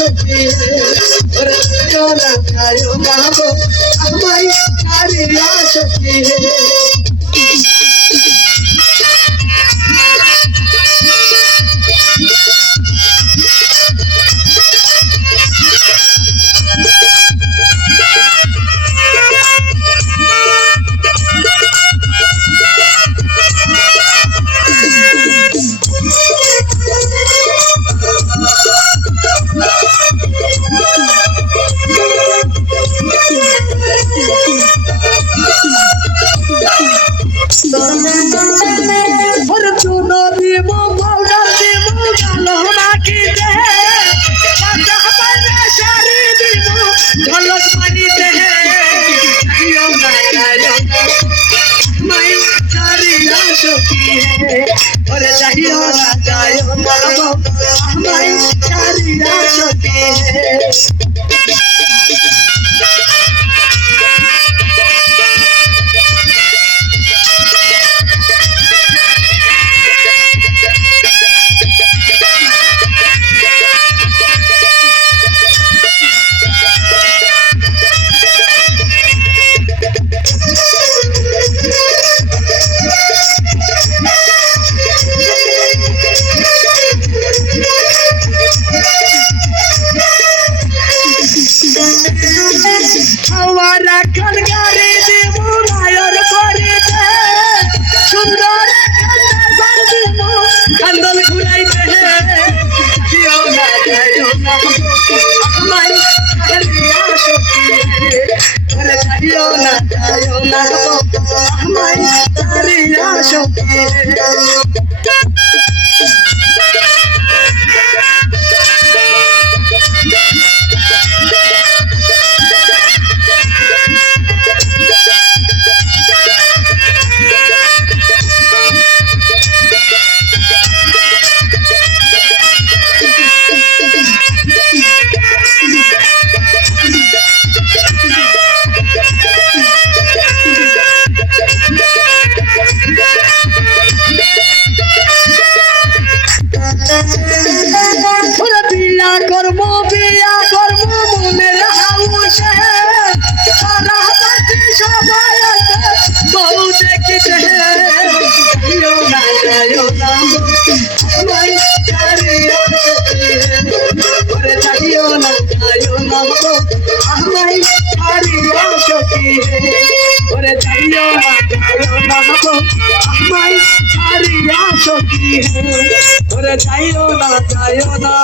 ওরে যাইও না যাইও না গো, আমায় ছাড়িয়া সখী পানিতে যাইও না যাইও না মাই ছাড়িয়া সখী যাইও না আমায় ছাড়িয়া সখী আমায় ছাড়িয়া সখী ওরে যাইও না যাইও না আমায় ছাড়িয়া সখী ওরে যাইও না যাইও না